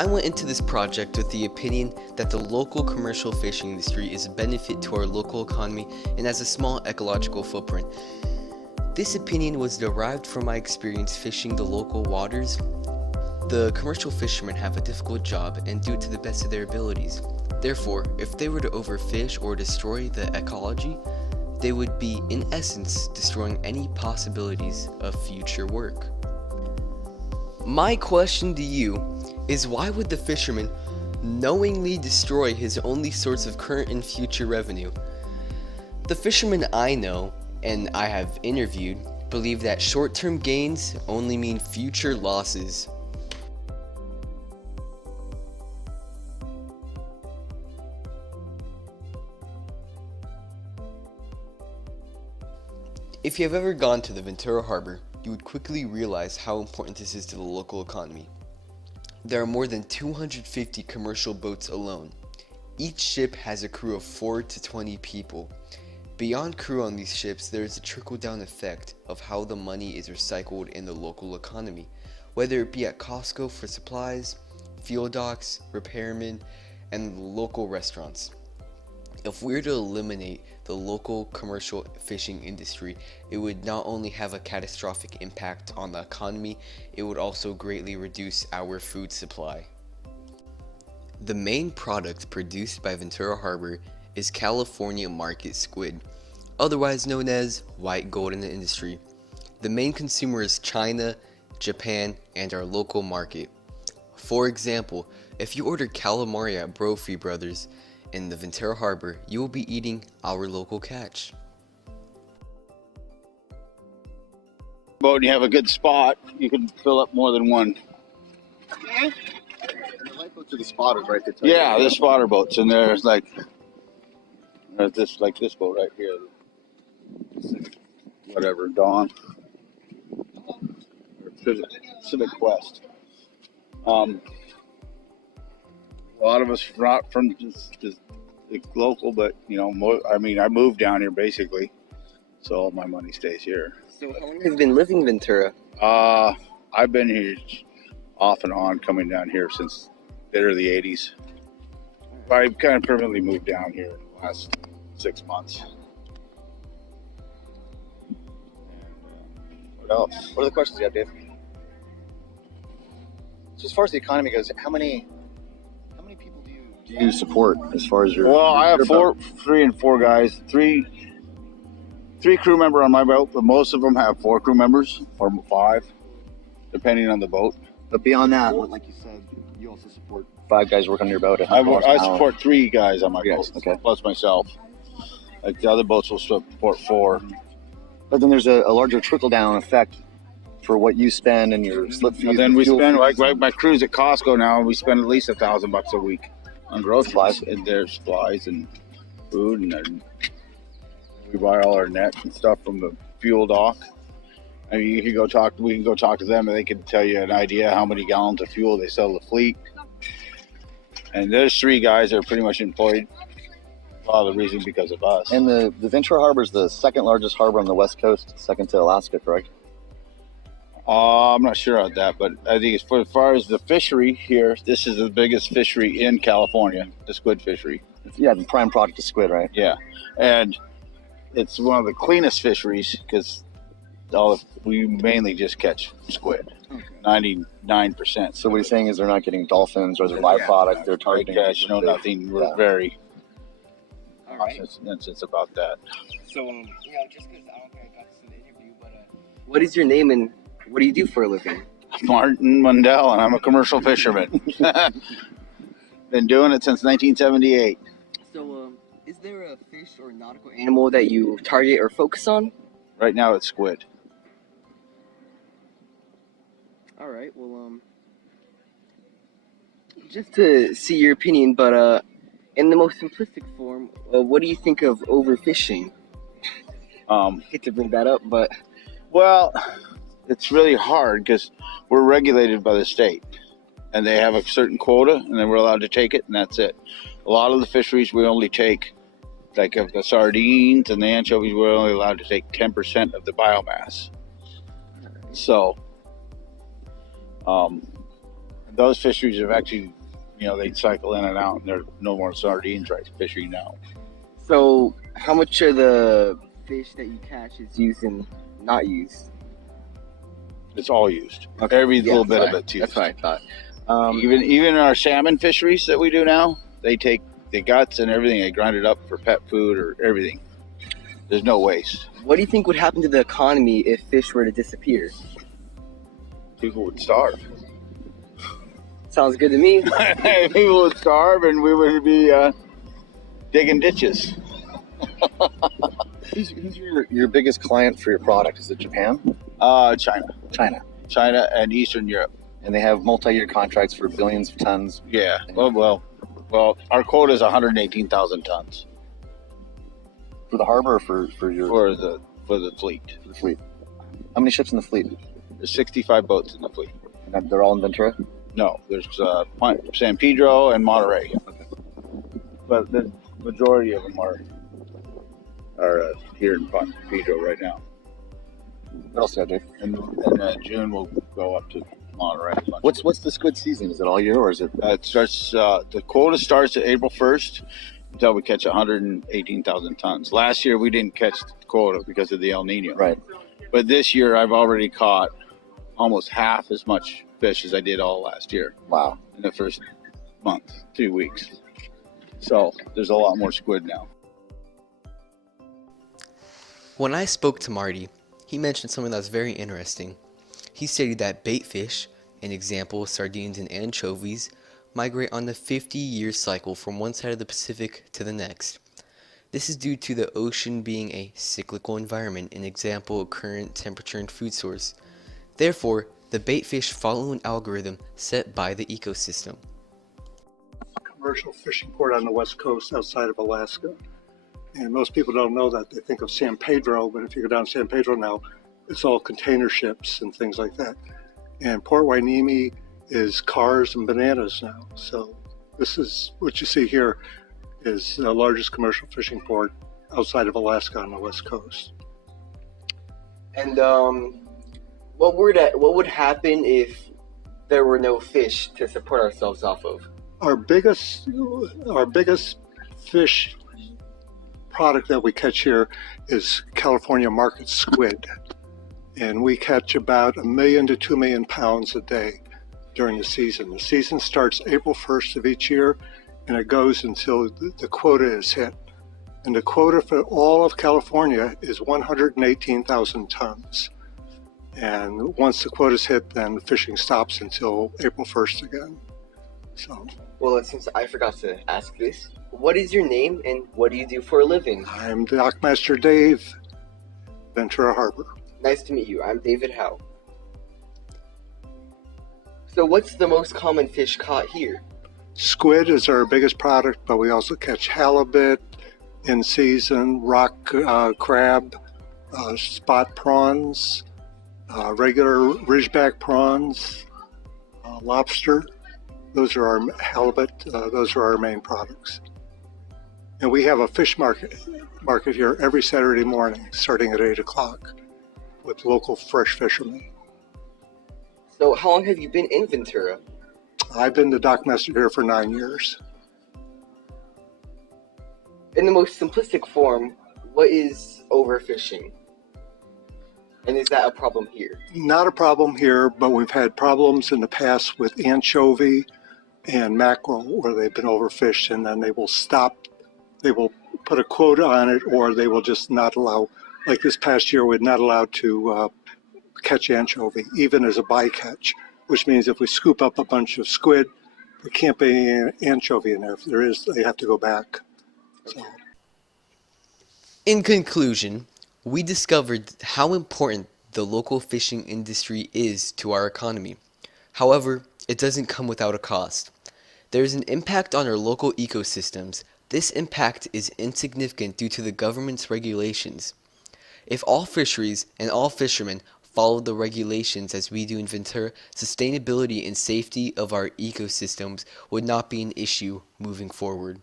I went into this project with the opinion that the local commercial fishing industry is a benefit to our local economy and has a small ecological footprint. This opinion was derived from my experience fishing the local waters. The commercial fishermen have a difficult job and do it to the best of their abilities. Therefore, if they were to overfish or destroy the ecology, they would be, in essence, destroying any possibilities of future work. My question to you is, why would the fisherman knowingly destroy his only source of current and future revenue? The fishermen I know and I have interviewed believe that short-term gains only mean future losses. If you have ever gone to the Ventura Harbor, you would quickly realize how important this is to the local economy. There are more than 250 commercial boats alone. Each ship has a crew of 4 to 20 people. Beyond crew on these ships, there is a trickle-down effect of how the money is recycled in the local economy, whether it be at Costco for supplies, fuel docks, repairmen, and local restaurants. If we were to eliminate the local commercial fishing industry, it would not only have a catastrophic impact on the economy, it would also greatly reduce our food supply. The main product produced by Ventura Harbor is California market squid, otherwise known as white gold in the industry. The main consumer is China, Japan, and our local market. For example, if you order calamari at Brophy Brothers in the Ventura Harbor, you will be eating our local catch. Boat and you have a good spot, you can fill up more than one. The lifeboats are the spotters, right? Yeah, there's spotter boats, and there's this boat right here. Whatever, Dawn. Or Civic Quest. A lot of us not from just local, but I moved down here basically, so all my money stays here. So how long have you been living in Ventura? I've been here off and on, coming down here since the early '80s. I kind of permanently moved down here in the last 6 months. What else? What are the questions you have, Dave? So as far as the economy goes, how many people do you support as far as your? Well, I have 3 and 4 guys, three crew member on my boat, but most of them have 4 crew members or 5, depending on the boat. But beyond that, like you said, you also support 5 guys working on your boat. I support 3 guys on my boat, okay, plus myself. Like the other boats will support 4. But then there's a larger trickle-down effect for what you spend and your slip fees. And then we spend, like my crews at Costco now, we spend at least $1,000 a week on groceries and their supplies and food, and we buy all our nets and stuff from the fuel dock. And we can go talk to them, and they can tell you an idea how many gallons of fuel they sell to the fleet. And there's 3 guys that are pretty much employed. A lot of the reason because of us. And the Ventura Harbor is the 2nd largest harbor on the West Coast, second to Alaska, correct? I'm not sure on that, but I think as far as the fishery here, this is the biggest fishery in California, the squid fishery. Yeah, the prime product is squid, right? Yeah, and it's one of the cleanest fisheries because we mainly just catch squid, 99%. So what you're saying is they're not getting dolphins or their byproduct, they're targeting catch, nothing. We're very cautious about that. So, just because I don't think I got to the interview, but what is your name and what do you do for a living? Martin Mundell, and I'm a commercial fisherman. Been doing it since 1978. So, is there a fish or nautical animal that you target or focus on? Right now it's squid. Alright, well, just to see your opinion, but in the most simplistic form, what do you think of overfishing? Hate to bring that up, but... Well, it's really hard because we're regulated by the state, and they have a certain quota, and then we're allowed to take it, and that's it. A lot of the fisheries we only take, like of the sardines and the anchovies, we're only allowed to take 10% of the biomass. So, Those fisheries have actually, they cycle in and out, and there's no more sardines right fishing now. So, how much of the fish that you catch is used and not used? It's all used. Okay. Every Yeah, little bit that's of it's used. That's what I thought. Even our salmon fisheries that we do now, they take the guts and everything, they grind it up for pet food or everything. There's no waste. What do you think would happen to the economy if fish were to disappear? People would starve. Sounds good to me. People would starve, and we would be digging ditches. Who's your biggest client for your product? Is it Japan? China, China. and Eastern Europe. And they have multi-year contracts for billions of tons. Yeah. Well, our quota is 118,000 tons For the harbor or for your for the fleet. for the fleet? How many ships in the fleet? There's 65 boats in the fleet. And they're all in Ventura? No, there's San Pedro and Monterey. But the majority of them are here in San Pedro right now. What else, Dave? And June we'll go up to Monterey. What's the squid season? Is it all year or is it? It starts. The quota starts at April 1st until we catch 118,000 tons. Last year we didn't catch the quota because of the El Nino. Right. But this year I've already caught almost half as much fish as I did all last year. Wow. In the first month, 2 weeks. So there's a lot more squid now. When I spoke to Marty, he mentioned something that was very interesting. He stated that bait fish, an example sardines and anchovies, migrate on the 50-year cycle from one side of the Pacific to the next. This is due to the ocean being a cyclical environment, an example of current temperature and food source. Therefore, the bait fish follow an algorithm set by the ecosystem. Commercial fishing port on the west coast outside of Alaska. And most people don't know that. They think of San Pedro, but if you go down San Pedro now, it's all container ships and things like that. And Port Hueneme is cars and bananas now. So this is what you see here is the largest commercial fishing port outside of Alaska on the west coast. And what would happen if there were no fish to support ourselves off of? Our biggest fish product that we catch here is California market squid. And we catch about 1 million to 2 million pounds a day during the season. The season starts April 1st of each year, and it goes until the quota is hit. And the quota for all of California is 118,000 tons. And once the quota is hit, then the fishing stops until April 1st again. So, Well, since I forgot to ask this, what is your name and what do you do for a living? I'm Dockmaster Dave, Ventura Harbor. Nice to meet you. I'm David Howe. So what's the most common fish caught here? Squid is our biggest product, but we also catch halibut in season, rock crab, spot prawns, regular ridgeback prawns, lobster. Those are our halibut. Those are our main products. And we have a fish market here every Saturday morning, starting at 8 o'clock, with local fresh fishermen. So how long have you been in Ventura? I've been the dockmaster here for 9 years. In the most simplistic form, what is overfishing? And is that a problem here? Not a problem here, but we've had problems in the past with anchovy and mackerel where they've been overfished, and then they will stop. They will put a quota on it, or they will just not allow. Like this past year, we're not allowed to catch anchovy, even as a bycatch, which means if we scoop up a bunch of squid, there can't be any anchovy in there. If there is, they have to go back. So. In conclusion, we discovered how important the local fishing industry is to our economy. However, it doesn't come without a cost. There is an impact on our local ecosystems. This impact is insignificant due to the government's regulations. If all fisheries and all fishermen followed the regulations as we do in Ventura, sustainability and safety of our ecosystems would not be an issue moving forward.